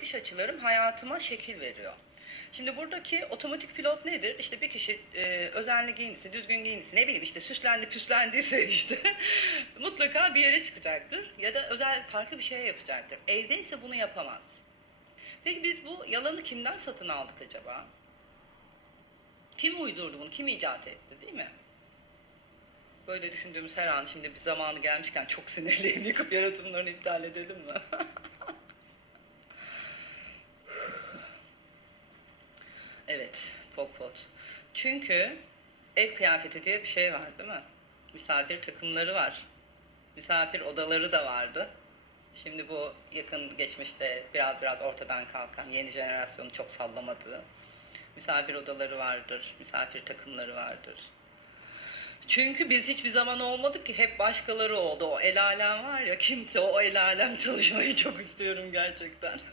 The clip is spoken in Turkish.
bakış açılarım hayatıma şekil veriyor. Şimdi buradaki otomatik pilot nedir? İşte bir kişi e, özenli giyindiyse, düzgün giyindiyse, ne bileyim işte süslendi, püslendiyse işte mutlaka bir yere çıkacaktır. Ya da özel farklı bir şey yapacaktır. Evdeyse bunu yapamaz. Peki biz bu yalanı kimden satın aldık acaba? Kim uydurdu bunu? Kim icat etti değil mi? Böyle düşündüğümüz her an şimdi bir zamanı gelmişken çok sinirliyim. Yıkıp yaratımlarını iptal edelim mi? evet, pokpot. Çünkü ev kıyafeti diye bir şey var değil mi? Misafir takımları var. Misafir odaları da vardı. Şimdi bu yakın geçmişte biraz biraz ortadan kalkan yeni jenerasyonu çok sallamadığı misafir odaları vardır, misafir takımları vardır. Çünkü biz hiçbir zaman olmadık ki hep başkaları oldu. O el alem var ya kimse o el alem çalışmayı çok istiyorum gerçekten.